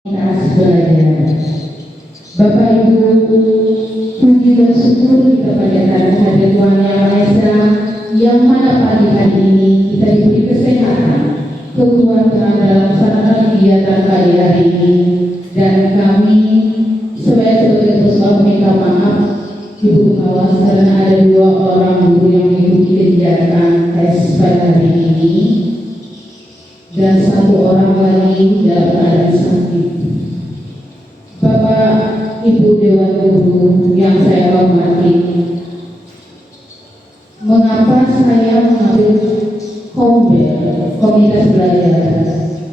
belajar. Bapak Ibu, puji dan syukur kita panjatkan kehadirat Tuhan Yang Maha Esa, yang mana pagi hari ini kita diberi kesehatan, keluarga dalam melaksanakan kegiatan pagi hari ini, dan kami sebagai terus meminta maaf Ibu Pengawas karena ada 2 orang guru yang mengikuti kegiatan tes pada hari ini dan 1 orang lagi dalam keadaan sakit. Bapak Ibu Dewan Guru yang saya hormati, mengapa saya mengambil komunitas belajar?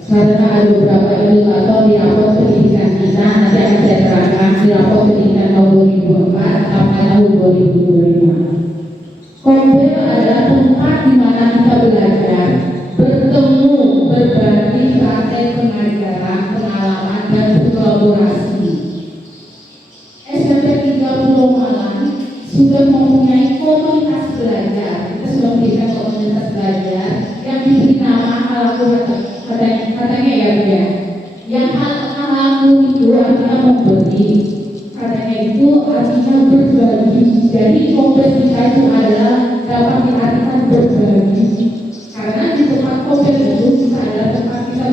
Karena ada beberapa indikator di rapor pendidikan kita, nanti akan saya terangkan di rapor pendidikan tahun 2004 sampai tahun 2025. Kombel adalah tempat di mana kita belajar, bertemu, berbagi praktek pengajaran, pengalaman, dan berkolaborasi. SMP 30 Malang sudah mempunyai komunitas belajar. Kita sudah memberikan komunitas belajar yang diberi nama Alaku, katanya ya Bu ya. Yang Alaku itu artinya memberi, katanya itu artinya berbagi. Jadi komunitas kita itu adalah dapat diartikan berbagi. Karena di tempat komunitas itu kita adalah tempat kita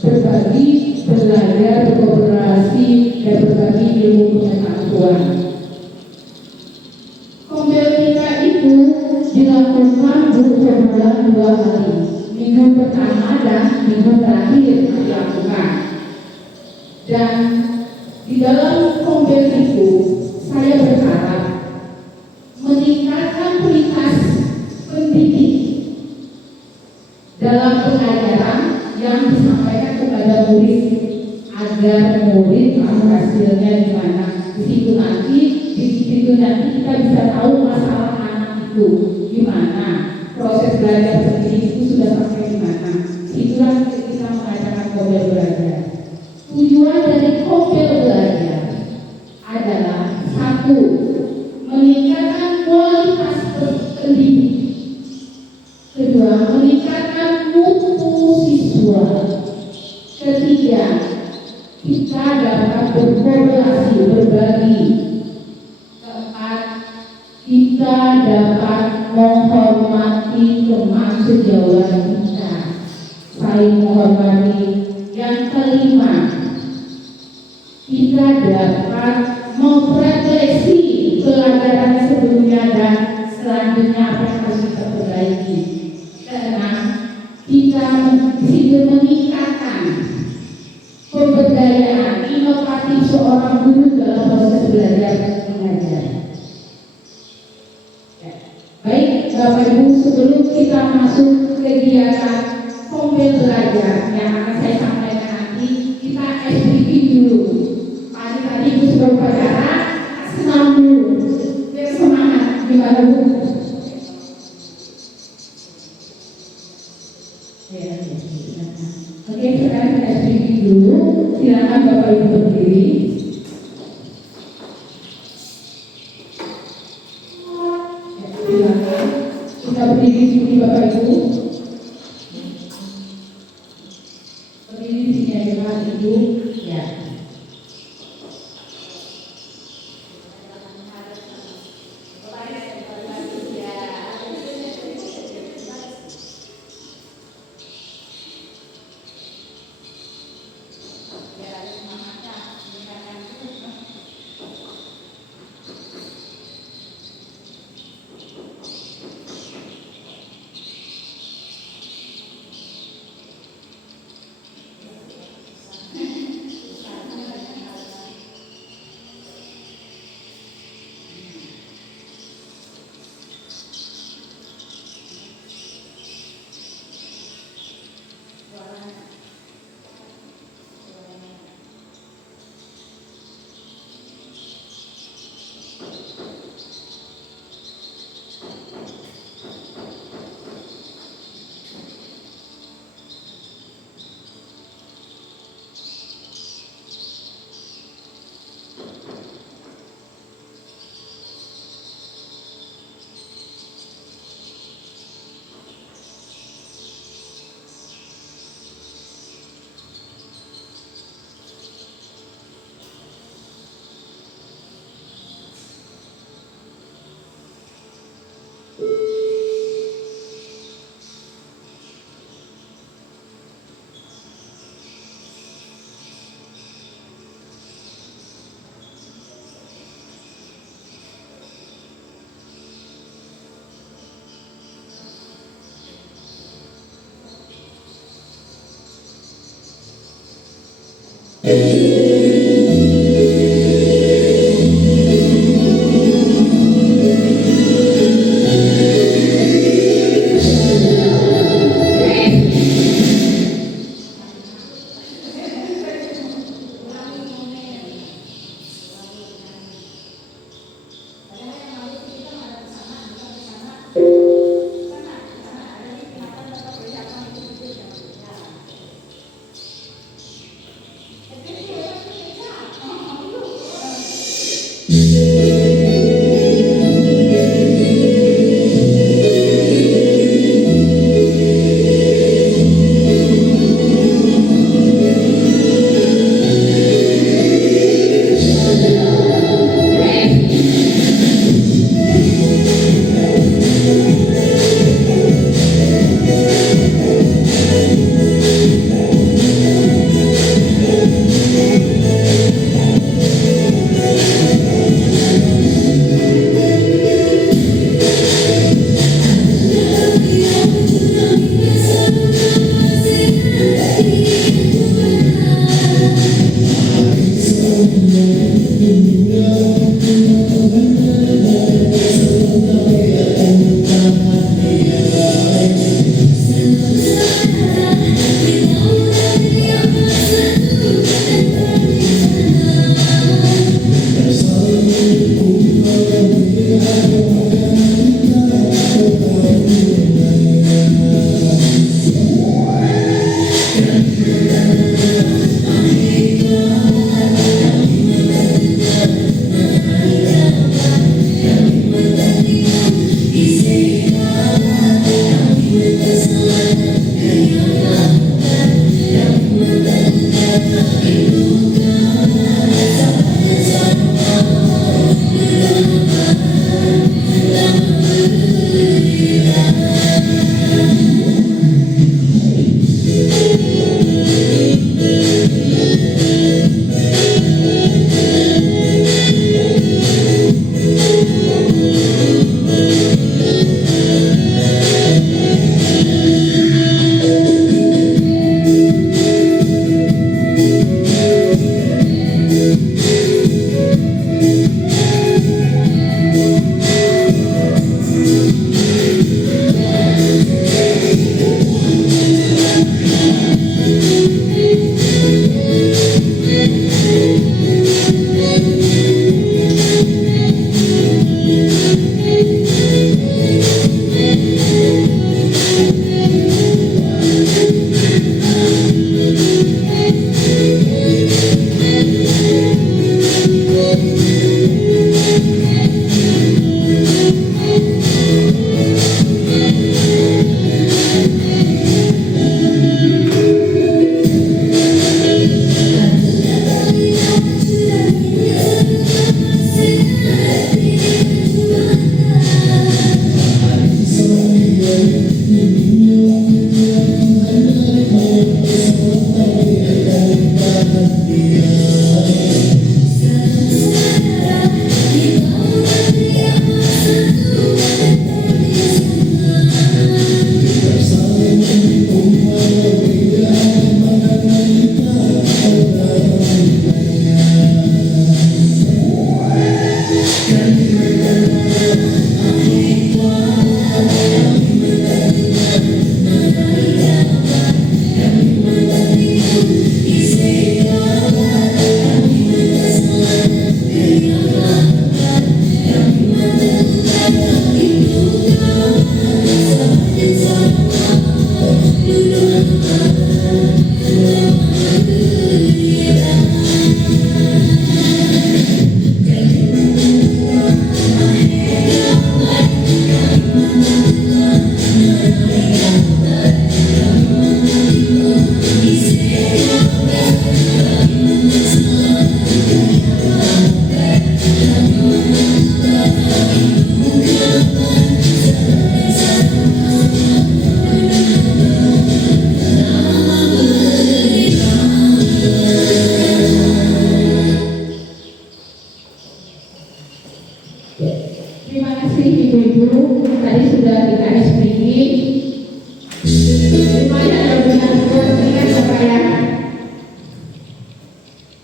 berbagi, belajar, berkolaborasi, dan berbagi ilmu pengetahuan. Kombel kita itu dilakukan berbulan 2 hari, minggu pertama dan minggu terakhir dilakukan. Dan di dalam kombel itu saya berharap meningkatkan kualitas pendidik dalam pengajaran yang disampaikan kepada murid, agar murid tahu hasilnya gimana. Di situ nanti kita bisa tahu masalah anak itu gimana, proses belajar sendiri itu sudah sampai di mana. Itulah kita mengadakan kombel belajar. Tujuan dari kombel belajar adalah 1, meningkatkan kualitas pendidik. 2, meningkatkan mutu siswa. 3, kita dapat berkolaborasi, berbagi. 4, kita dapat menghormati teman sejauhan kita, saling menghormati. Yang 5, kita dapat memprogresi pelajaran sebelumnya dan selanjutnya apa yang harus kita perbaiki. 6, kita meningkatkan pemberdayaan inovatif seorang guru dalam proses belajar mengajar. Baik Bapak Ibu, sebelum kita masuk kegiatan kombel belajar yang akan saya sampaikan nanti, kita SPP dulu. Tadi Ibu sudah upacara, senam dulu, biar semangat. Gimana Bu? Oke, sekarang kita SPP dulu. Silakan Bapak Ibu berdiri. Silakan kita berdiri di sini Bapak Ibu. Berdiri di sini aja Pak Ibu. Ya.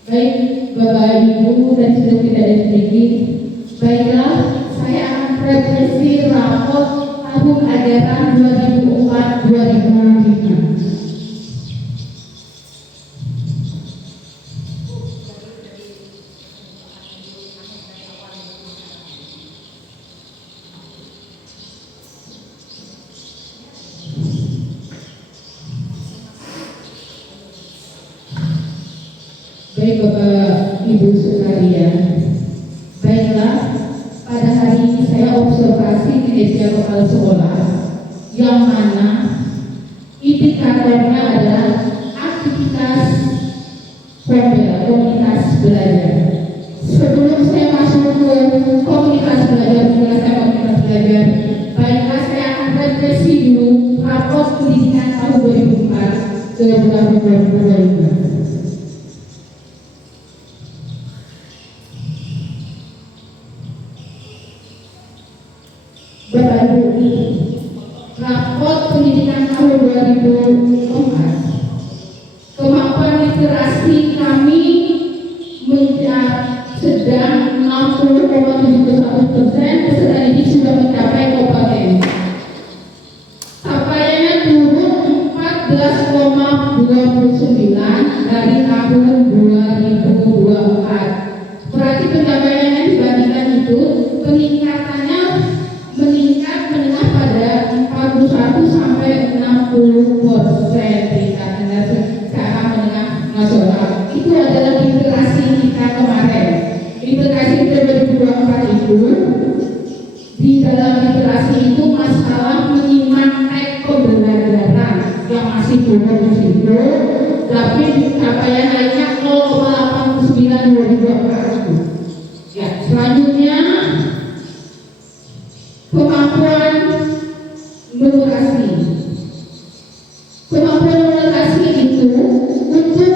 Baik Bapak Ibu dan seluruh tidak sedikit, baiklah saya akan revisi rapot tahun ajaran 2004-2005. Baik Bapak Ibu sekalian, baiklah pada hari ini saya observasi kinerja kepala sekolah yang mana indikatornya adalah aktivitas komunitas belajar. Sebelum saya masuk ke komunitas belajar, baiklah saya akan revisi dulu raport pendidikan tahun 2004 ke tahun 2005. Bapak Ibu, raport pendidikan tahun 2004, kemampuan literasi kami sedang 60,71%, peserta didik sudah mencapai kompeten. Capaiannya turun 14,29 dari tahun 2024. Berarti pencapaiannya dibandingkan itu peningkatannya meningkat menengah pada 41 sampai 60% tingkatnya secara menengah nasional. Itu adalah literasi kita kemarin. Literasi 2024 itu di dalam literasi itu masalah menyimak teks pembelajaran yang masih turun di situ, tapi capaian lainnya 0,89 2024. Ya, selanjutnya kemampuan numerasi. Kemampuan numerasi itu untuk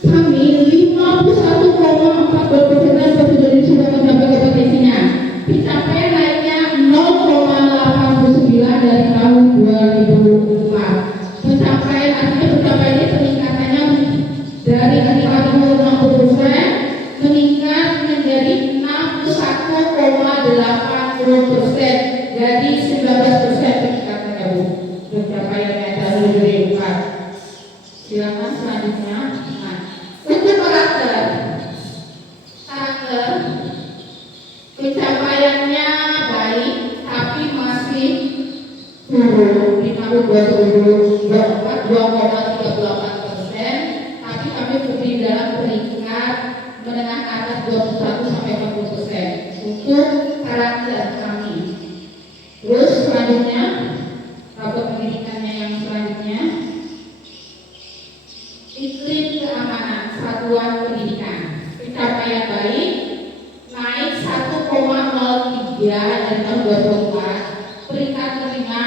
kami 51,42% sudah mencapai kompetensinya. Pencapaian lainnya 0,89 dari tahun 2004. Pencapaian artinya pencapaiannya peningkatannya dari angka 60% meningkat menjadi 61,80%. Jadi 19% peningkatannya Bu. Pencapaiannya tahun 2004. Silakan selanjutnya. Nah, untuk karakter pencapaiannya baik, tapi masih turun di tahun 2024 2,38%, tapi kami berdiri dalam peringkat menengah ke atas 21 sampai 40% untuk karakter kami. Terus selanjutnya rapor pendidikannya yang selanjutnya, iklim keamanan satuan pendidikan pencapaian baik, naik 1,03 dari tahun 2004, peringkat kelima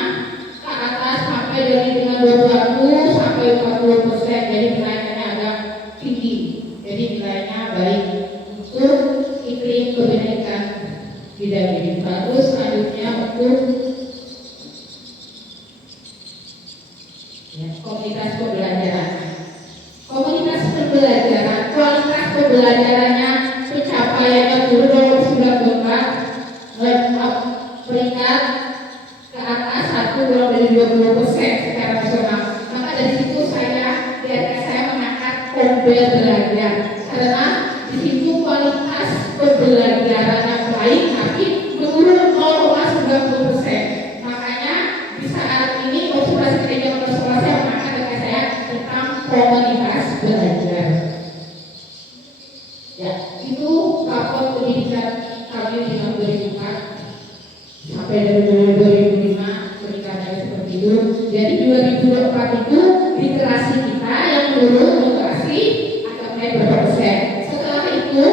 ke atas sampai dari dengan 21 sampai 40%, jadi nilainya agak tinggi, jadi nilainya baik untuk iklim kebenekaan bidang ini. Terus selanjutnya untuk komunitas pembelajaran. Komunitas pembelajaran, kualitas pembelajarannya pencapaiannya turun 0,94, peringkat ke atas 1,20% secara nasional. Maka dari situ saya mengangkat kompel belajar, karena di situ kualitas pembelajaran yang baik tapi menurun 0,90%. Makanya di saat ini konsultasi kerja sekolah saya mengangkat dengan saya tentang komunitas belajar. Ya, itu rapor pendidikan kami di tahun 2004 sampai dari 2005 peningkatannya seperti itu. Jadi 2004 itu literasi kita yang menurun literasi akan naik berapa persen. Setelah itu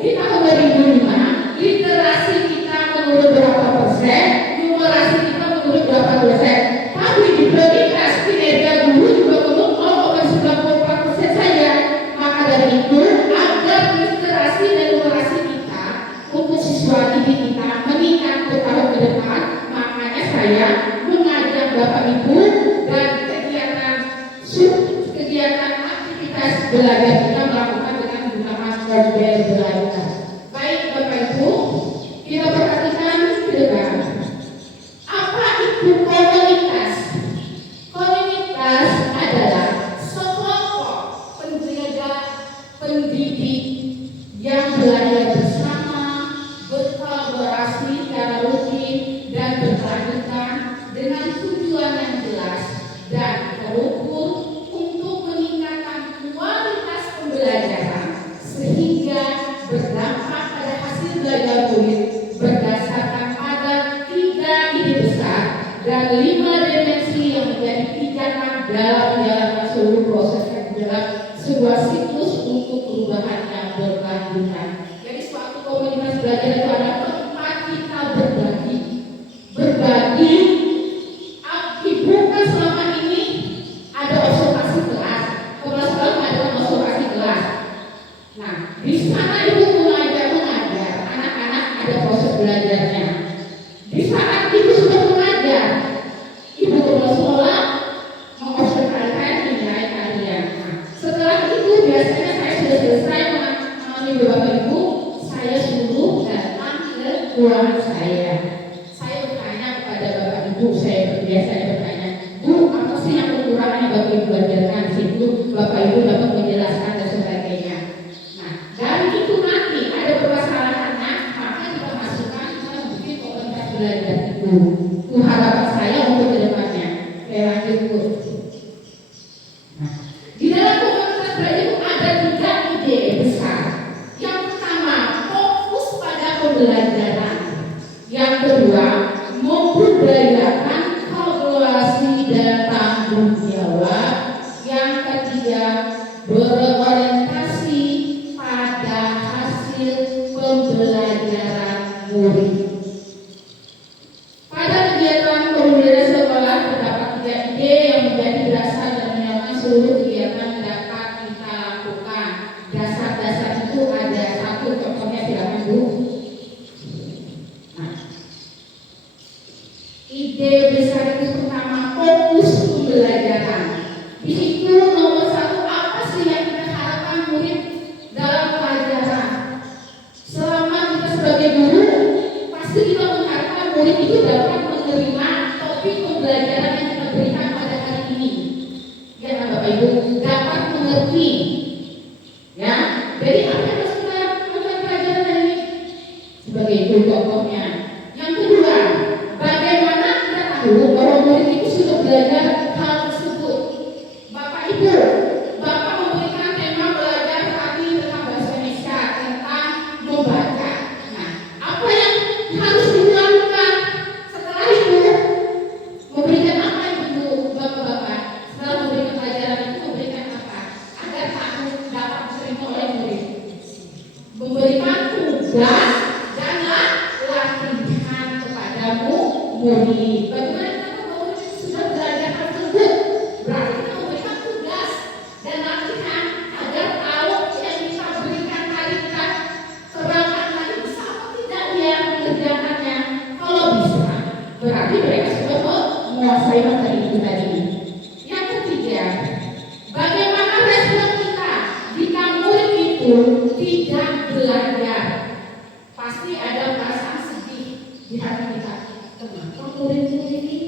di tahun 2005 literasi kita menurun berapa persen, numerasi kita menurun berapa persen. Tapi di prioritas kinerja guru juga menurun 0,94% saja. Maka dari itu agar literasi dan numerasi kita untuk siswa didik kita meningkat ke tahun ke depan, makanya saya mengajak Bapak Ibu dan kegiatan aktivitas belajar kita melakukan dengan model belajar. Baik Bapak Ibu, kita perhatikan ke depan. Apa itu komunitas? Komunitas adalah sekelompok pendidik yang belajar bersama, berkolaborasi secara rutin dan berkelanjutan dengan tujuan yang jelas dan terukur untuk meningkatkan kualitas pembelajaran sehingga berdampak pada hasil belajar murid berdasarkan pada 3 ide besar dan 5 dimensi yang menjadi pijakan dalam menjalankan seluruh proses dalam sebuah siklus untuk perubahan yang berkelanjutan. Jadi suatu komunitas belajar itu adalah tempat kita berbagi. Bukan selama ini ada observasi kelas. Kelas ada observasi kelas. Nah, di sana ibu mengajar anak-anak ada proses belajarnya. Di saat ibu sudah mengajar, ibu kepala sekolah mengobservasikan nilai kalian. Nah, setelah itu biasanya saya sudah selesai mengambil Bapak Ibu, saya suruh datang ke ruangan saya. Saya bertanya kepada Bapak Ibu, saya bertanya, Bu, apa sih yang kekurangannya Bapak Ibu ajarkan di situ? Bapak Ibu dapat menjelaskan dan sebagainya. Nah, dari itu nanti ada permasalahannya, maka kita masukkan ke bukti komunitas belajar itu. Itu harapan saya untuk kedepannya. Saya lanjut Bu. Nah, di dalam komunitas belajar itu ada 3 ide besar. Yang pertama, fokus pada pembelajaran. Yang kedua, membudayakan kolaborasi dan tanggung jawab. Yang ketiga, berorientasi pada hasil pembelajaran murid. Pada kegiatan pembelajaran sekolah terdapat 3 ide yang menjadi dasar dan menyamakan seluruh kegiatan dapat kita lakukan. Dasar-dasar itu ada 1, contohnya silakan Bu. Nah, ide besar itu pertama, fokus pembelajaran. Di situ nomor 1, apa sih yang kita harapkan murid dalam pelajaran? Selama kita sebagai guru, pasti kita mengharapkan murid itu dapat menerima topik pembelajaran yang kita berikan pada hari ini. Ya kan Bapak Ibu, dapat mengerti. Ya, jadi apa yang harus kita lakukan pelajaran ini? Sebagai itu contohnya. Yang kedua, bagaimana kita tahu bahwa murid itu sudah belajar hal tersebut? Bapak Ibu, Bapak memberikan tema belajar tadi tentang bahasa Indonesia, tentang membaca. Nah, apa yang harus dilakukan setelah itu? Memberikan apa Ibu, Bapak-bapak? Setelah memberikan pelajaran itu memberikan apa? Agar tahu dapat diterima oleh murid. Memberikan tugas dan latihan kepadamu murid. Bagaimana kita tahu murid sudah belajar hal tersebut? Berarti kita memberikan tugas dan latihan agar tahu yang kita berikan tadi kita terangkan tadi bisa atau tidak dia mengerjakannya. Kalau bisa, berarti mereka sudah menguasai materi itu tadi. Yang ketiga, bagaimana respon kita jika murid itu tidak belajar? Pasti ada perasaan sedih di hati kita. Kenapa murid ini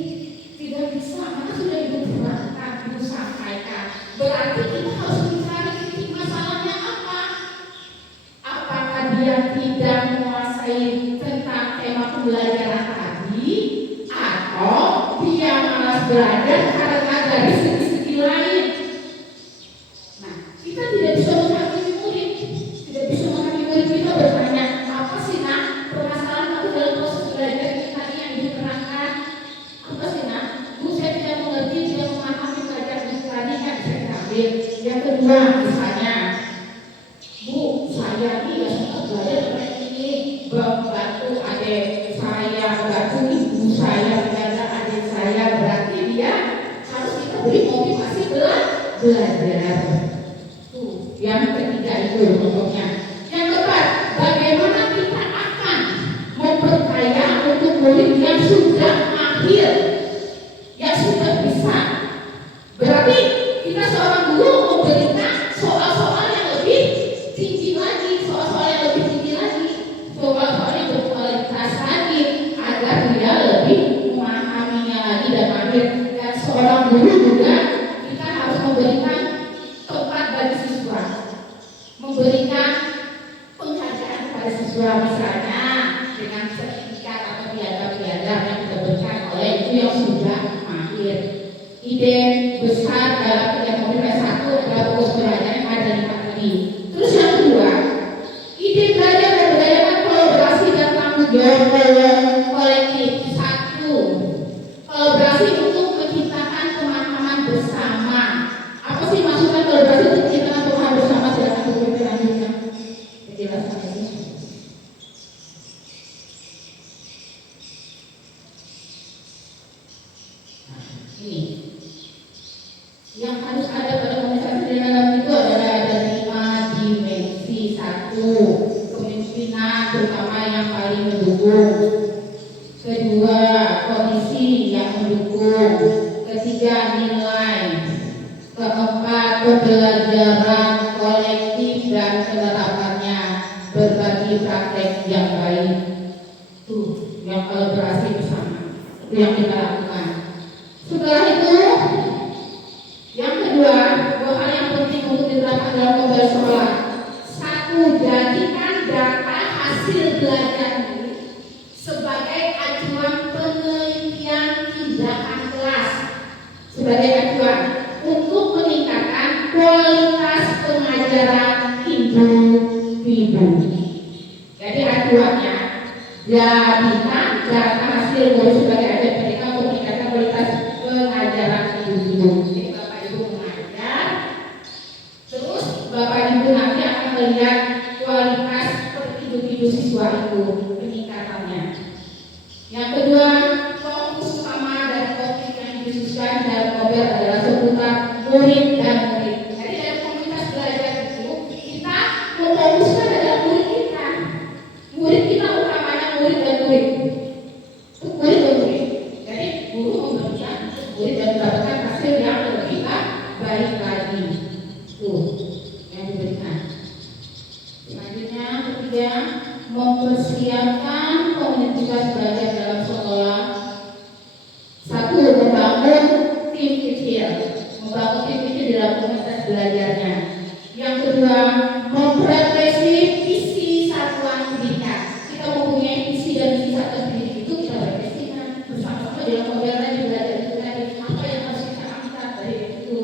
tidak bisa? Mana sudah Ibu terangkan, Ibu sampaikan. Berarti kita harus mencari titik masalahnya apa? Apakah dia tidak menguasai tentang tema pembelajaran tadi, atau dia malas belajar karena dari segi-segi lain? Nah, kita tidak bisa menghakimi murid. Tidak bisa menghakimi murid. Kita bertanya, apa sih nak permasalahan kamu dalam proses belajar ini tadi yang diterangkan? Apa sih nak? Bu, saya tidak mengerti, tidak memahami pelajaran ini tadi yang saya ambil. Yang kedua, misalnya, Bu, saya ini ya sempat belajar seperti ini, bantu adik saya, bantu ibu saya, menjaga adik saya. Berarti dia harus kita beri motivasi belajar. Tuh, yang ketiga itu contohnya. Yang keempat, bagaimana kita akan memperkaya untuk murid yang sudah mahir, yang sudah bisa. Berarti kita seorang guru memberikan soal-soal yang lebih tinggi lagi. memberikan penghargaan kepada siswa, misalnya dengan sertifikat atau piagam-piagam yang kita berikan oleh itu yang sudah mahir. Ide besar dalam kegiatan mobil satu adalah fokus belajar yang ada di tadi. Terus yang kedua, ide belajar dan berdayakan kolaborasi dan tanggung jawab kolektif. Satu, kolaborasi untuk menciptakan pemahaman bersama. Apa sih maksudnya kolaborasi untuk menciptakan pemahaman bersama? Silakan buku selanjutnya. Penjelasan ini. Ini yang harus ada pada komunikasi dalam itu adalah ada 5 dimensi. Satu, kepemimpinan terutama yang paling mendukung. Kedua, kondisi yang mendukung. Ketiga, nilai. Keempat, pembelajaran kolektif dan penerapannya, berbagi praktek yang baik. Tuh, yang kolaborasi bersama. Itu yang kita lakukan. Setelah itu, yang kedua, dua hal yang penting untuk diterapkan dalam model sekolah. Satu, jadikan data hasil belajar ini sebagai acuan penelitian tindakan kelas, sebagai acuan untuk meningkatkan kualitas pengajaran individu. Jadi acuannya, jadikan data hasil model sebagai acuan pendidikan untuk meningkatkan kualitas pengajaran individu. Jadi Bapak Ibu mengajar, terus Bapak Ibu nanti akan melihat kualitas per individu siswa itu peningkatannya. Yang kedua, fokus utama dari topik yang didiskusikan dalam model adalah seputar murid dan murid. Jadi dalam komunitas belajar itu kita memfokuskan adalah murid kita. Murid kita utamanya murid dan murid. Murid dan murid. Jadi guru memberikan murid dan mendapatkan hasil yang lebih baik lagi. Tuh yang diberikan. Selanjutnya ketiga, mempersiapkan komunitas belajar dalam sekolah. Satu, membangun tim kecil. Membangun tim kecil dalam komunitas belajarnya. Yang kedua, memproteksi visi satuan pendidikan. Kita mempunyai visi dan misi satuan pendidikan itu kita refleksikan bersama-sama dalam model di belajar itu tadi. Apa yang harus kita angkat dari itu?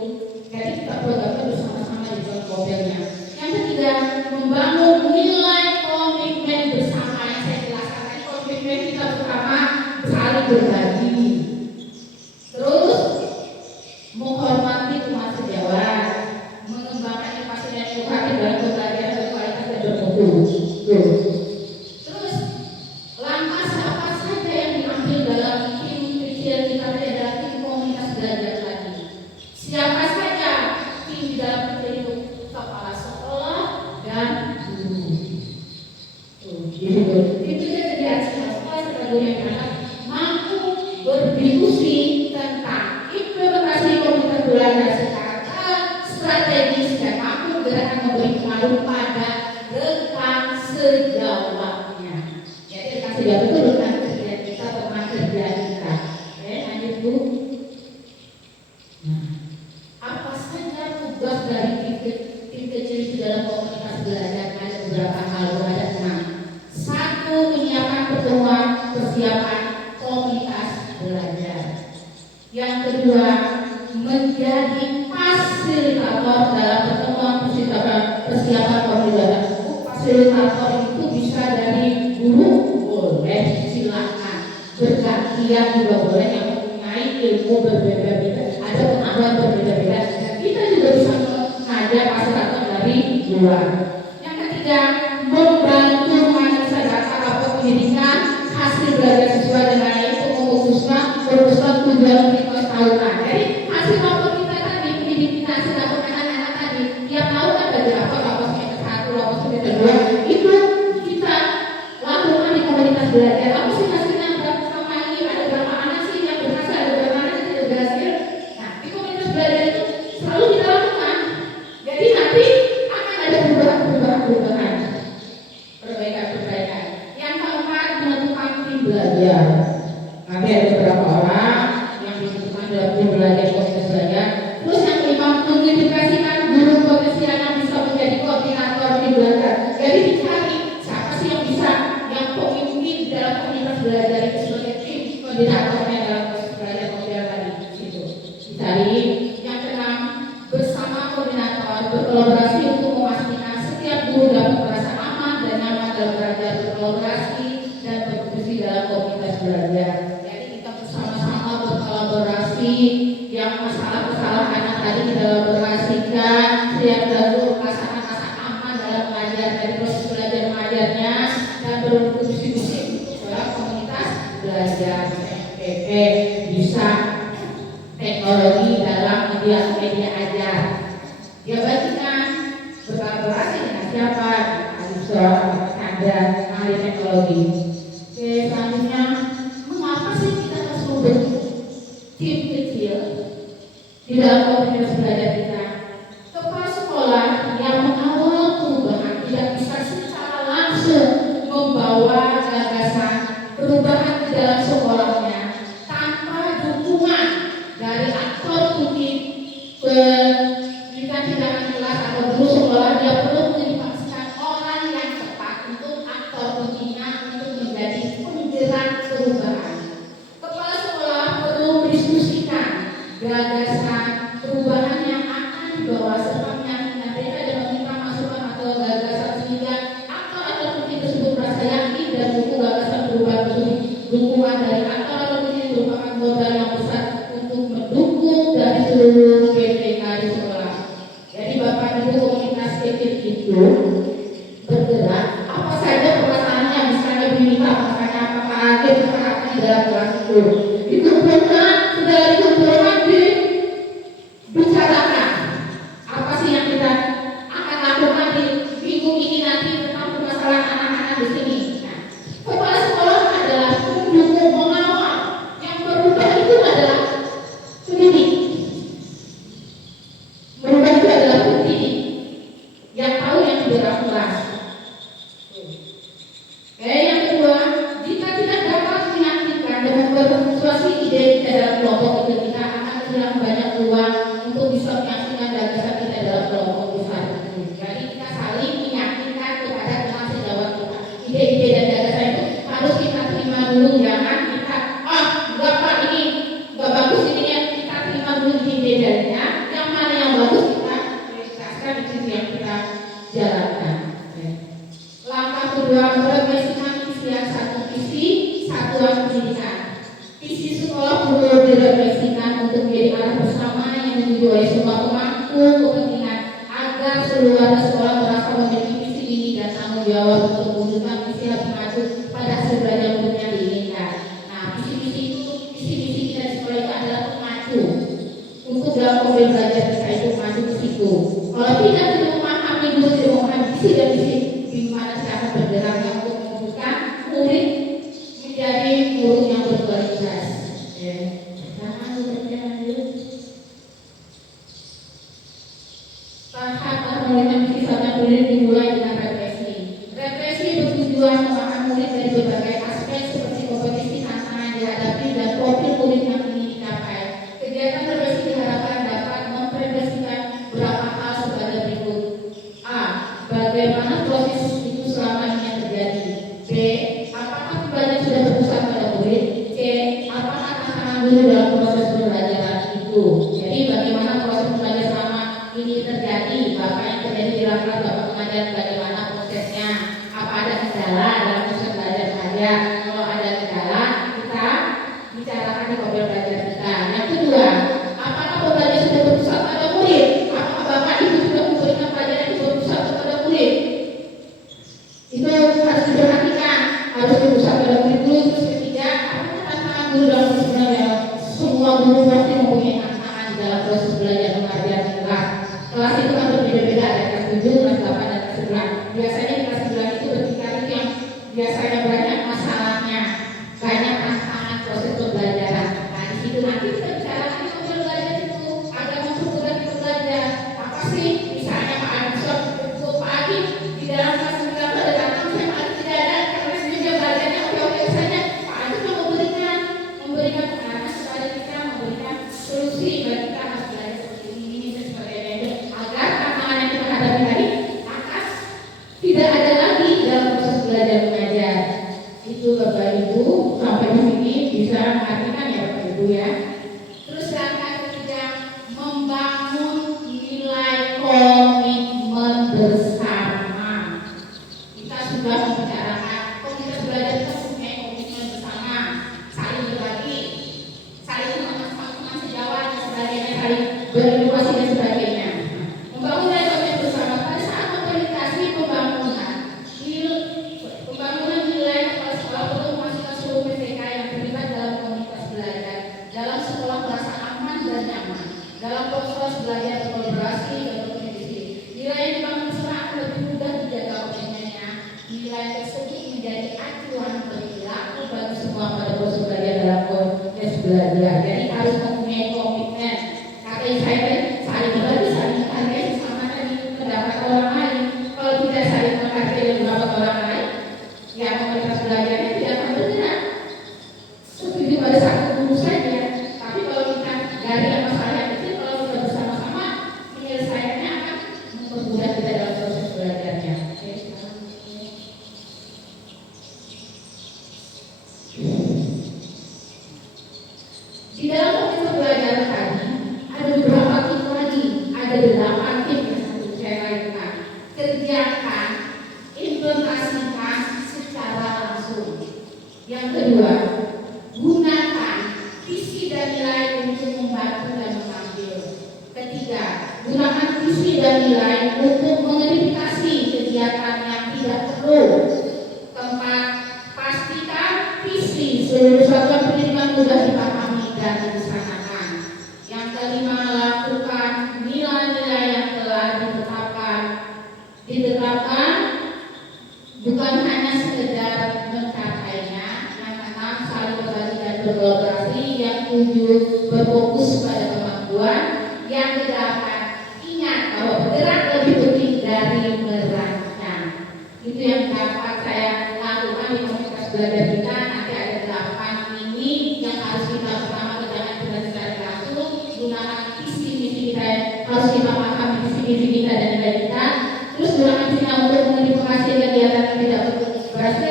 Jadi kita programkan bersama-sama di dalam modelnya. Yang ketiga, membangun nilai komitmen bersama yang saya jelaskan tadi. Komitmen kita bersama saling berbagi. Terus menghormati umat sejawat, mengembangkan inovasi dan inovasi dalam pembelajaran berkualitas dan bermutu. Terus langkah apa saja yang diambil dalam tim kecil kita adalah tim komunitas belajar tadi. Siapa saja tim di dalam kecil itu? Kepala sekolah dan guru. Tim kecil terdiri atas sekolah serta guru yang berangkat mampu berdiskusi tentang implementasi komunitas belajar secara strategis dan mampu gerakan memberi pengaruh pada rekan sejawatnya. Jadi rekan sejawat itu rekan kerja kita, teman kerja kita. Oke, lanjut Bu. Nah, apa saja tugas dari tim kecil itu dalam komunitas belajar? Ada beberapa hal, ada 6. Satu, menyiapkan pertemuan persiapan komunitas belajar. Yang kedua, menjadi fasilitator dalam pertemuan persiapan komunitas. Fasilitator itu bisa dari guru, boleh, silakan. Bergantian juga boleh, yang mempunyai ilmu berbeda-beda, ada pengetahuan berbeda-beda. Dan kita juga bisa mengajar fasilitator dari luar. Yang ketiga, membantu menganalisa data rapor pendidikan hasil belajar siswa dengan itu memutuskan tujuan prioritas tahunan. Jadi hasil rapor kita tadi, pendidikan hasil rapor anak-anak tadi, tiap tahun kan ada rapor semester 1, rapor semester 2, itu kita lakukan di komunitas belajar. Apa sih hasilnya selama ini? Ada berapa anak sih yang berhasil, ada berapa anak yang tidak berhasil? Nah, di komunitas belajar itu selalu kita lakukan. Jadi nanti akan ada perubahan-perubahan. Perbaikan. Yang keempat, menentukan tim belajar. Nanti ada beberapa orang yang disebutkan dalam tim belajar, komunitas belajar. Terus yang kelima, mengidentifikasikan guru potensial yang bisa menjadi koordinator tim guru dapat merasa aman dan nyaman dalam belajar, berkolaborasi dan berdiskusi dalam komunitas belajar. Jadi kita bersama-sama berkolaborasi, yang masalah-masalah anak tadi kita elaborasikan, setiap guru rasa aman dalam belajar, dari proses belajar mengajarnya dan berdiskusi dalam komunitas belajar. PP bisa teknologi dalam media ajar. Dia bagikan berkolaborasi dengan siapa? Ada ahli teknologi. Oke, selanjutnya, mengapa sih kita harus membentuk tim kecil di dalam komunitas belajar kita? Kepala sekolah yang mengawal perubahan tidak bisa secara langsung membawa gagasan perubahan ke dalam sekolahnya tanpa dukungan dari aktor kunci pendidikan tindakan kelas atau guru sekolah. Dia perlu menginvestasikan orang yang tepat untuk aktor kuncinya untuk menjadi penggerak perubahan. Kepala sekolah perlu mendiskusikan gagasan perubahan yang akan dibawa serta meyakinkan mereka dan meminta masukan atau gagasan sehingga aktor atau kunci tersebut merasa yakin dan dukung gagasan perubahan tersebut. Dukungan dari aktor atau kunci merupakan modal yang besar untuk mendukung dari seluruh PPK di sekolah. Jadi Bapak Ibu, komunitas kecil itu bergerak apa saja permasalahan yang bisa diminta, makanya apakah ada perhatian di dalam kelas itu dikumpulkan, sudah dikumpulkan, dibicarakan apa sih yang kita akan lakukan di minggu ini nanti tentang permasalahan anak-anak di sini. Nah, kepala sekolah adalah pendukung pengawal, yang berubah itu adalah pendidik. Merubah itu adalah pendidik yang tahu yang di dalam kelas. Yang kedua, jika tidak dapat meyakinkan dan berpersuasi ide kita dalam kelompok itu, kita akan kehilangan banyak ruang untuk bisa meyakinkan gagasan kita dalam kelompok besar itu. Jadi kita saling meyakinkan kepada teman sejawat kita. Ide-ide dan gagasan itu harus kita terima dulu, jangan kita enggak Pak, ini enggak bagus ini ya, kita terima dulu ide-idenya, yang mana yang bagus kita realisasikan di situ yang kita jalankan. Langkah kedua, merefleksikan visi yang satu, visi satuan pendidikan. Visi sekolah perlu direfleksikan untuk menjadi arah bersama yang diuji oleh semua pemangku kepentingan agar seluruh sekolah merasa memiliki visi ini dan tanggung jawab untuk mewujudkan visi yang mengacu pada hasil belajar murid yang diinginkan. Nah, visi-visi kita di sekolah itu adalah pengacu untuk dalam mobil belajar kita itu mengacu ke situ. Kalau tidak memahami guru tidak memahami visi dan visi, gimana cara bergerak yang untuk mewujudkan murid menjadi guru yang berkualitas. Tahap penulisan visi satuan pendidik dimulai dengan represi. Represi bertujuan mengangkat murid dari berbagai aspek seperti kompetisi, tantangan yang dihadapi dan profil murid yang ingin dicapai. Kegiatan represi diharapkan dapat mempresentasikan beberapa hal sebagai berikut. A. Bagaimana proses itu selama ini yang terjadi. B. Apakah pembelajaran sudah berpusat pada murid. C. Apakah tantangan guru dalam proses pembelajaran itu. Jadi bagaimana proses pembelajaran selama ini terjadi, Bapak yang terjadi di lapangan, Bapak mengajar bagaimana prosesnya, apa ada kendala dalam proses belajar saja. Kalau ada kendala, kita bicarakan di mobil belajar kita. Yang kedua, apakah pembelajaran sudah berpusat pada murid. Apakah Bapak Ibu sudah memberikan pelajaran yang berpusat kepada murid. Itu harus diperhatikan, harus berpusat pada murid dulu. Terus ketiga, apakah tantangan guru dalam proses belajar. Semua guru pasti mempunyai tantangan di dalam proses belajar mengajar di kelas. Kelas itu kan berbeda-beda, ada kelas 7, kelas 8, dan kelas 11. Biasanya di kelas 11 itu bertingkat itu yang biasanya banyak masalahnya, banyak tantangan proses pembelajaran. Nah, di situ nanti kita bicarakan di mobil belajar itu agar mempermudah kita belajar. Apa sih? Misalnya Pak Adi, Pak Adi di dalam kelas 9 ada datang, saya Pak Adi tidak ada karena sebenarnya belajarnya oke-oke saja. Pak Adi kan memberikan pengarahan kepada kita, memberikan solusi bagi kita harus belajar seperti ini dan sebagainya, agar tantangan yang kita hadapi tadi akan tidak ada lagi dalam proses belajar mengajar. Itu Bapak Ibu, sampai di sini bisa mengartikan ya Bapak Ibu ya. Terus langkah ketiga, membangun nilai komitmen bersama. kerjakan, implementasikan secara langsung. Yang kedua, gunakan visi dan nilai untuk membantu dan mengambil. Ketiga, gunakan visi dan nilai untuk mengidentifikasi kegiatan yang tidak perlu. Keempat, pastikan visi seluruh satuan pendidikan mudah dipahami dan dilaksanakan. Yang kelima, lakukan nilai-nilai yang telah ditetapkan bukan hanya sekedar mencapainya. Yang keenam, saling berbagi dan berkolaborasi. Yang tujuh, berfokus pada kemampuan. Yang kedelapan, ingat bahwa bergerak lebih penting dari merancang. Itu yang dapat saya lakukan di komunitas belajar kita. Nanti ada 8 ini yang harus kita pertama kerjakan dengan secara langsung. Gunakan visi misi kita, harus kita pahami visi misi kita dan nilai kita. Terus gunakan visi untuk mengidentifikasi kegiatan yang tidak perlu. Berarti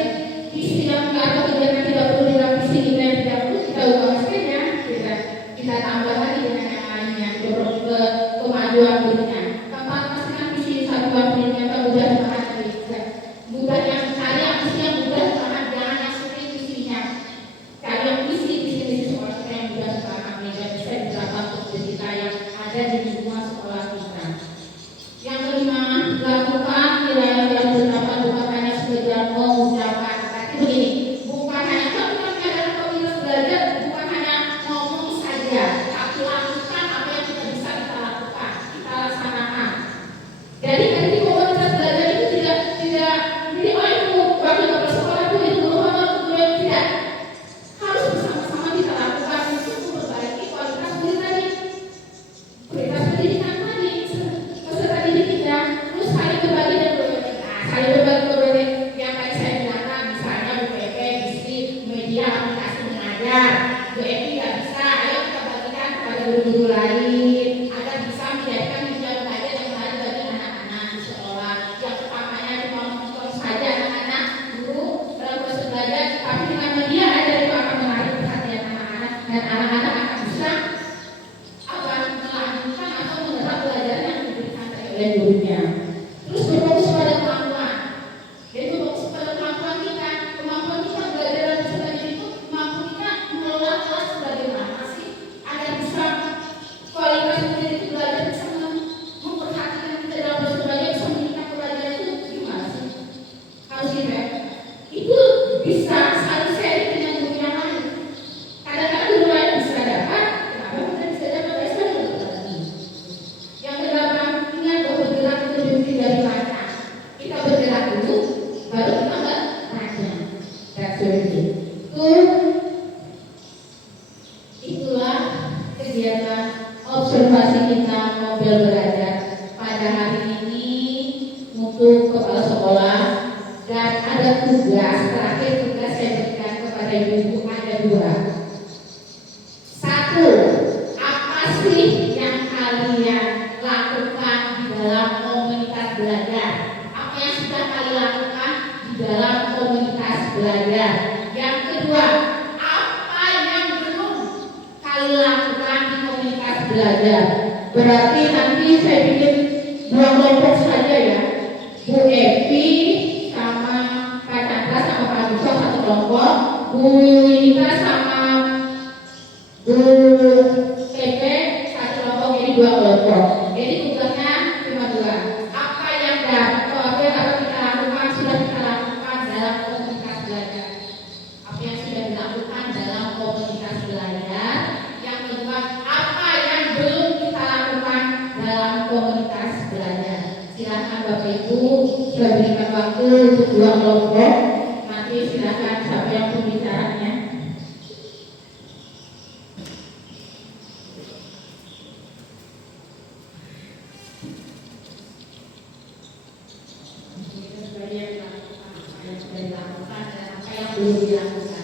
visi yang atau kegiatan tidak perlu dengan visi kita yang tidak perlu kita ubah mesinnya, kita tambah lagi dengan yang lainnya kemajuan berikutnya. Keempat, pastikan visi satuan pendidikan mudah dipahami. Mudah yang cari yang visi yang mudah dipahami, jangan yang sulit visinya. Cari yang visi sekolah kita yang mudah dipahami dan bisa diterapkan untuk kita yang ada di semua sekolah kita. Yang kelima, lakukan nilai yang ditetapkan bukan hanya sekedar mengucapkan. Berarti begini, bukan hanya kita dalam komunitas belajar, bukan hanya ngomong saja, tapi lakukan apa yang kita bisa kita lakukan, kita laksanakan. Jadi di komunitas belajar itu tidak jadi itu bagi kepala sekolah itu tidak harus bersama-sama kita lakukan untuk memperbaiki kualitas kualitas pendidikan tadi, peserta didik kita. Terus saling berbagi dan berbagi. Saling berbagi yang tadi saya bilang, misalnya Bu PP isi media aplikasi mengajar, Bu Evi nggak bisa, ayo kita bagikan kepada guru-guru lain agar bisa menjadikan media belajar yang menarik bagi anak-anak di sekolah. Yang pertamanya cuma menonton saja anak-anak guru dalam proses belajar, tapi dengan media ajar itu akan menarik perhatian anak-anak dan anak-anak akan bisa melanjutkan atau menyerap pelajaran yang diberikan oleh gurunya. Terus berfokus pada kemampuan. Jadi berfokus pada kemampuan kita belajar dan peserta didik itu kemampuan kita mengelola kelas bagaimana sih agar bisa kualitas pendidik itu belajar bisa memperhatikan kita dalam proses belajar, bisa meningkatkan pelajaran itu gimana sih? Harus kita itu bisa saling sharing dengan guru yang lain. Kadang-kadang guru lain bisa dapat, kenapa kita bisa dapat? Yang kedelapan, ingat bahwa bergerak itu lebih penting dari merancang. Kita bergerak dulu, baru kita merancang. That's it. Itulah kegiatan observasi kita mobil belajar pada hari ini untuk kepala sekolah, dan ada tugas terakhir. Tugas saya berikan kepada ibu ada 2. Satu, apa sih yang kalian lakukan di dalam komunitas belajar? Apa yang sudah kalian lakukan di dalam komunitas belajar? Yang kedua, apa yang belum kalian lakukan di komunitas belajar? Berarti nanti saya bikin 2 kelompok saja ya. Bu Evi sama Pak Chandra sama Pak Bisa satu kelompok, Bu Yulika sama Bu Pepe satu kelompok, jadi 2 kelompok. Jadi tugasnya cuma 2. Apa yang kita lakukan sudah kita lakukan dalam komunitas belajar? Apa yang sudah dilakukan dalam komunitas belajar? Yang kedua, apa yang belum kita lakukan dalam komunitas belajar? Silakan Bapak Ibu, saya berikan waktu untuk 2 kelompok. Nanti silakan siapa yang pembicaranya. Belum dilakukan.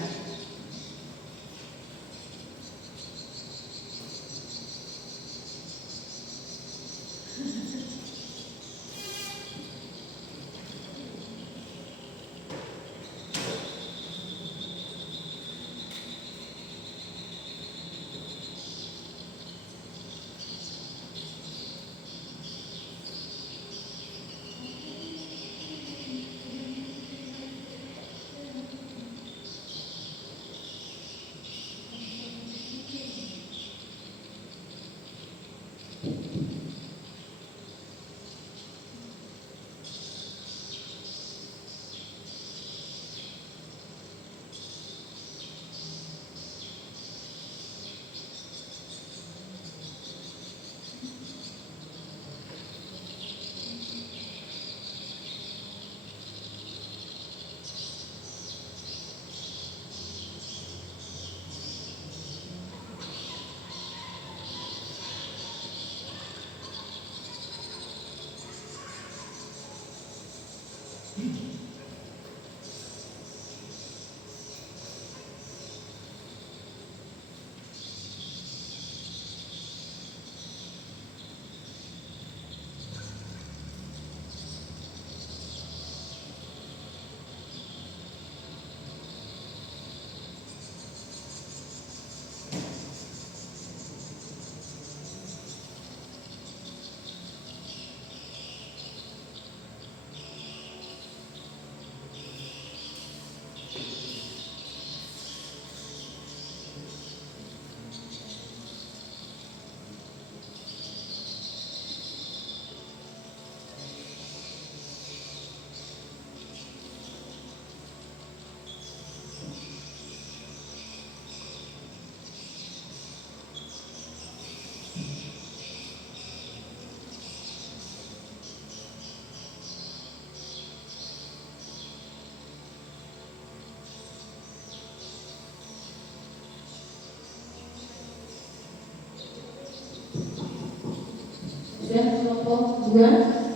Sudah kelompok 2?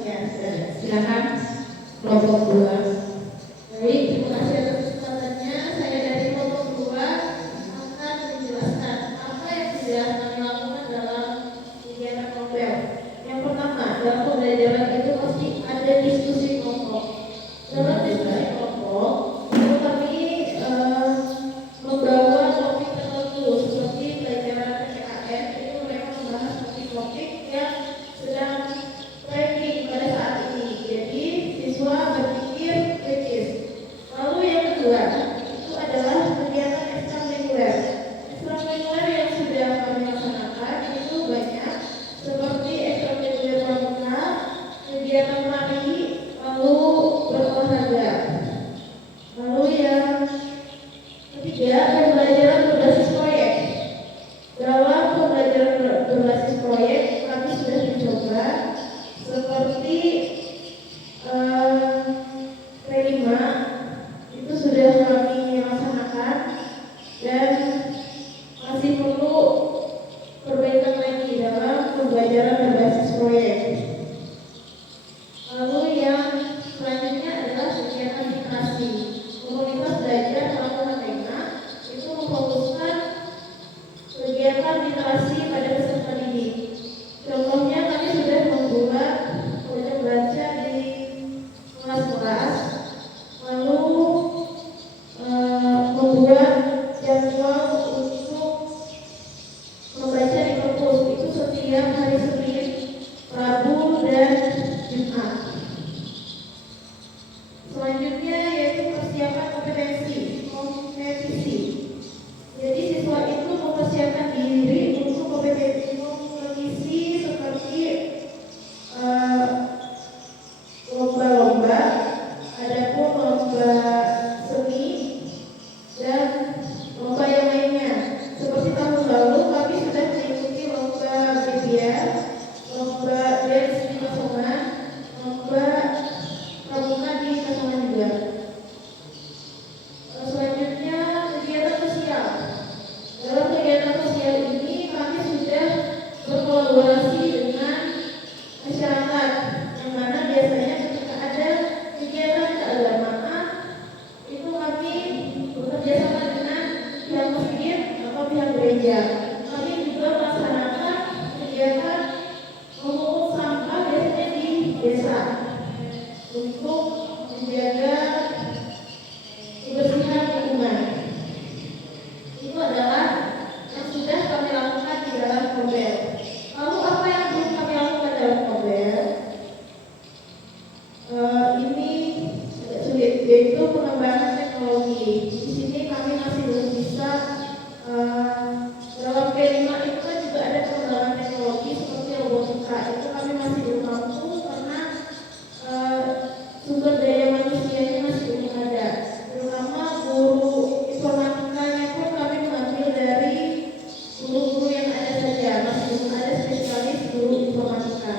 Ya, sudah. Silakan kelompok 2. Baik, terima kasih atas kesempatannya. Saya dari kelompok 2 akan menjelaskan apa yang sudah kami lakukan dalam kegiatan Nobel. Yang pertama, dalam pembelajaran itu pasti ada diskusi kelompok. Dalam diskusi kelompok, itu kami membawa topik tertentu seperti pelajaran PPKN. Itu mereka membahas topik-topik yang sedang trending pada saat ini. Jadi siswa berpikir kritis. Lalu yang kedua itu adalah kegiatan ekstrakurikuler. Ekstrakurikuler yang sudah kami laksanakan itu banyak, seperti ekstrakurikuler pramuka, kegiatan lari, lalu berolahraga. Lalu yang ketiga, pembelajaran berbasis proyek. Dalam pembelajaran berbasis proyek kami sudah mencoba seperti P5 itu sudah kami laksanakan dan masih perlu perbaikan lagi dalam pembelajaran berbasis proyek. Lalu yang selanjutnya adalah kegiatan literasi. Komunitas belajar Pelabuhan Tengah itu memfokuskan kegiatan literasi pada peserta didik. Contohnya kami sudah membuat pojok baca di kelas-kelas, lalu membuat jadwal untuk membaca di perpus itu setiap hari Senin, Rabu, dan Jumat. Selanjutnya yaitu persiapan kompetensi, kompetisi. Jadi siswa itu mempersiapkan diri untuk kompetisi seperti lomba-lomba, adapun lomba seni dan lomba yang lainnya. Seperti tahun lalu kami sudah mengikuti lomba BBL, lomba dance di Kasongan, lomba pramuka di Kasongan juga. Selanjutnya kegiatan sosial. Dalam kegiatan sosial ini kami sudah berkolaborasi dengan masyarakat, yang mana biasanya ketika ada kegiatan keagamaan itu kami bekerja sama dengan pihak masjid atau pihak gereja. Kami juga melaksanakan kegiatan memungut sampah biasanya di desa untuk menjaga kebersihan lingkungan. Itu adalah yang sudah kami lakukan di dalam Nobel. Lalu apa yang belum kami lakukan dalam Nobel? Ini agak sulit, yaitu pengembangan teknologi. Di sini kami masih belum bisa. Dalam P5 itu kan juga ada pengembangan teknologi seperti robotika. Itu kami masih belum mampu karena sumber daya manusianya masih belum ada. Terutama guru informatikanya pun kami mengambil dari guru-guru yang ada saja, masih belum ada spesialis guru informatika.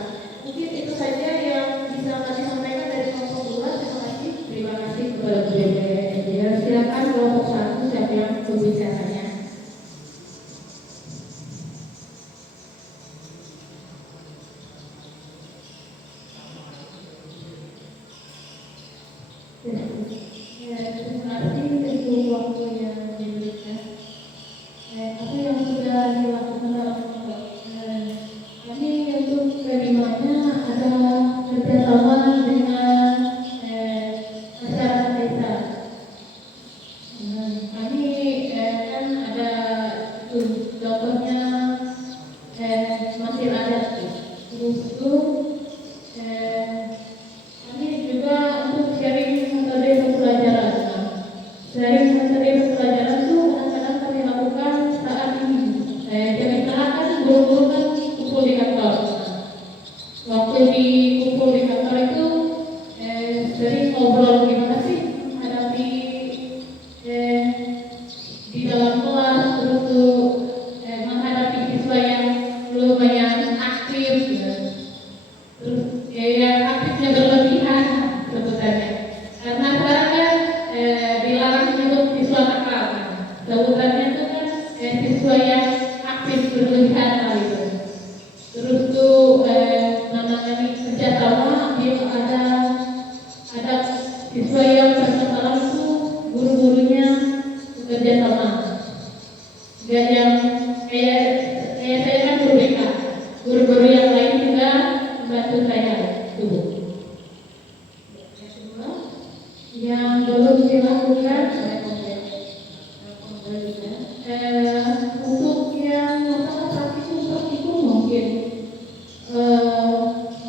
Mungkin itu saja yang bisa kami sampaikan dari kelompok 2. Terima kasih. Terima kasih kepada Bu Dede. Silakan kelompok 1 siapa yang berbicaranya. Terima kasih untuk waktu yang diberikan. Apa yang sudah dilakukan dalam kami untuk penerimanya adalah kerjasama dengan masyarakat desa. Kami kan ada contohnya masih ada terus itu kami juga untuk sharing metode pembelajaran. Sharing metode pembelajaran itu kadang-kadang kami lakukan saat ini. Jadi saat kan guru-guru kan kumpul di kantor. Waktu kumpul di kantor itu sering ngobrol gimana sih menghadapi di dalam kelas, terus tuh menghadapi siswa yang lumayan aktif, terus yang aktifnya berlebihan sebutannya. Karena sekarang kan dilarang menyebut siswa nakal, kan. Sebutannya itu kan siswa yang aktif berlebihan kali itu. Terus tuh namanya kerjasama, dia ada siswa yang bermasalah itu guru-gurunya bekerja sama. Dan yang kayak saya kan guru BK, guru-guru yang lain juga membantu saya. Tuh. Yang belum dilakukan untuk yang masalah praktikum mungkin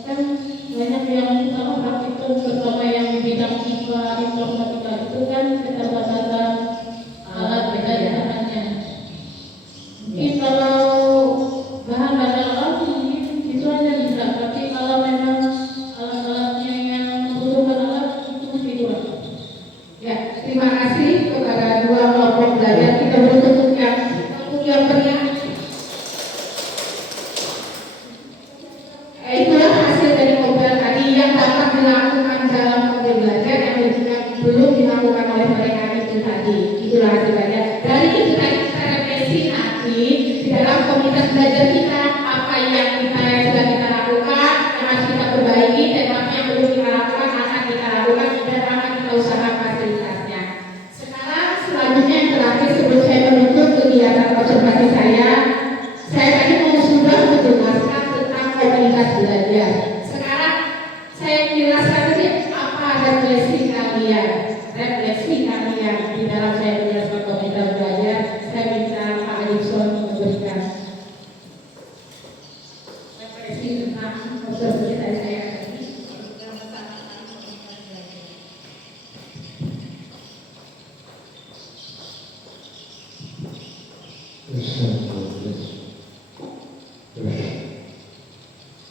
kan banyak yang sama praktikum terutama yang di bidang IPA, informatika itu kan keterbatasan alat beda ya bahannya. Mungkin kalau bahan-bahan alat mungkin siswanya bisa, tapi kalau memang alat-alatnya yang membutuhkan alat itu masih kurang. Ya, terima kasih kepada dua kelompok belajar. Kita bertemu yang beriak. Itulah hasil dari ngobrol tadi yang dapat dilakukan dalam kode belajar yang belum dilakukan oleh mereka itu tadi. Itulah hasilnya. Dari itu tadi kita refleksi nanti di dalam komunitas belajar kita apa yang sudah kita lakukan, yang harus kita perbaiki, dan apa yang belum kita lakukan akan kita lakukan dan akan kita usahakan fasilitasnya. Sekarang selanjutnya yang terakhir sebelum saya menutup kegiatan observasi saya tadi mau sudah menjelaskan tentang komunitas belajar. Sekarang saya menjelaskan saja apa refleksi kalian di dalam saya menjelaskan komunitas belajar. Saya minta Pak Adikson memberikan refleksi tentang observasi dari saya tadi.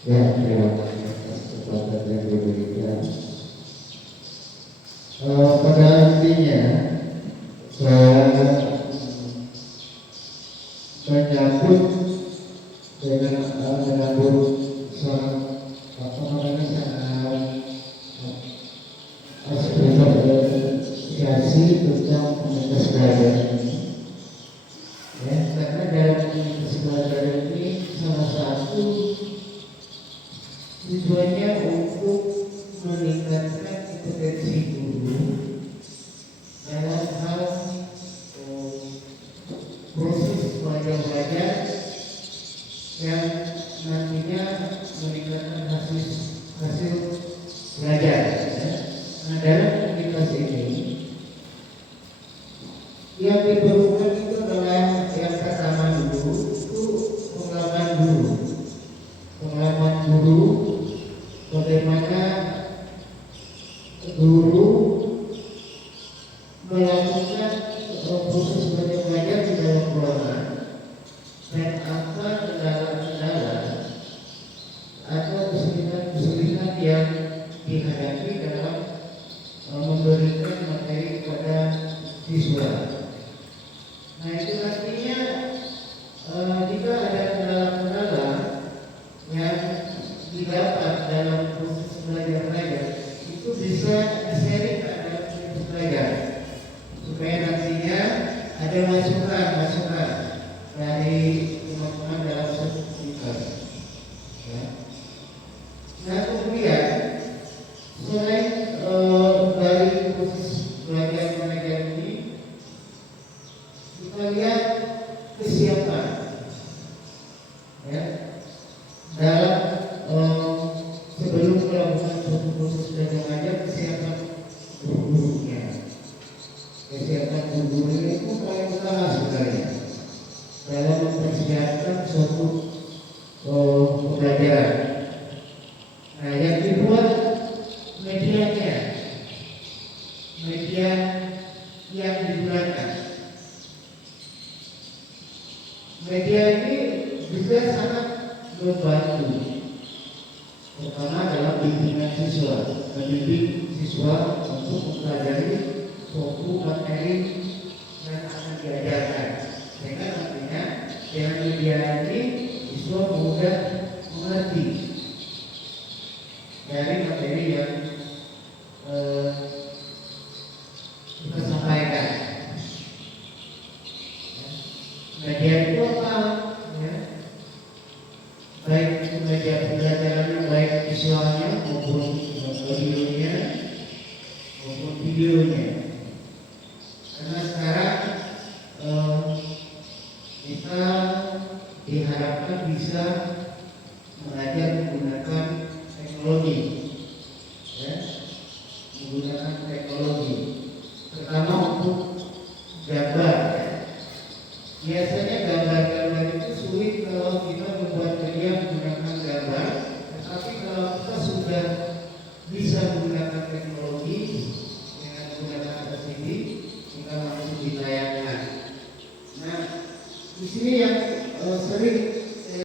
Ya, terima kasih atas kesempatan yang diberikan. Pada intinya saya menyambut dengan sangat apresiasi tentang komunitas belajar ini. Ya, karena dalam komunitas belajar ini salah satu tujuannya untuk meningkatkan kompetensi guru dalam hal proses belajar yang nantinya meningkatkan hasil belajar. Nah, dalam komunitas ini yang diperlukan itu adalah yang pertama dulu itu pengalaman guru bagaimana guru melakukan proses belajar di dalam ruangan dan apa kendala-kendala atau kesulitan yang dihadapi dalam memberikan materi kepada siswa. Nah, itu artinya jika ada kendala-kendala yang didapat dalam proses belajar itu bisa di-sharingkan dalam proses belajar supaya nantinya ada masukan dari teman-teman dalam satu komunitas. Ya. Nah, kemudian selain dari membantu. Pertama adalah bimbingan siswa, mendidik siswa untuk mempelajari suatu materi yang akan diajarkan. Sehingga nantinya dengan media ini siswa mudah mengerti dari materi yang kita sampaikan. Media itu apa? Ya. Baik itu media pembelajaran, baik visualnya maupun audionya maupun videonya. Karena sekarang kita diharapkan bisa mengajar menggunakan teknologi, ya, menggunakan teknologi, terutama untuk gambar. Biasanya gambar-gambar itu sulit kalau kita membuat media menggunakan gambar, tetapi kalau kita sudah bisa menggunakan teknologi dengan menggunakan LCD, kita langsung ditayangkan. Nah, di sini yang sering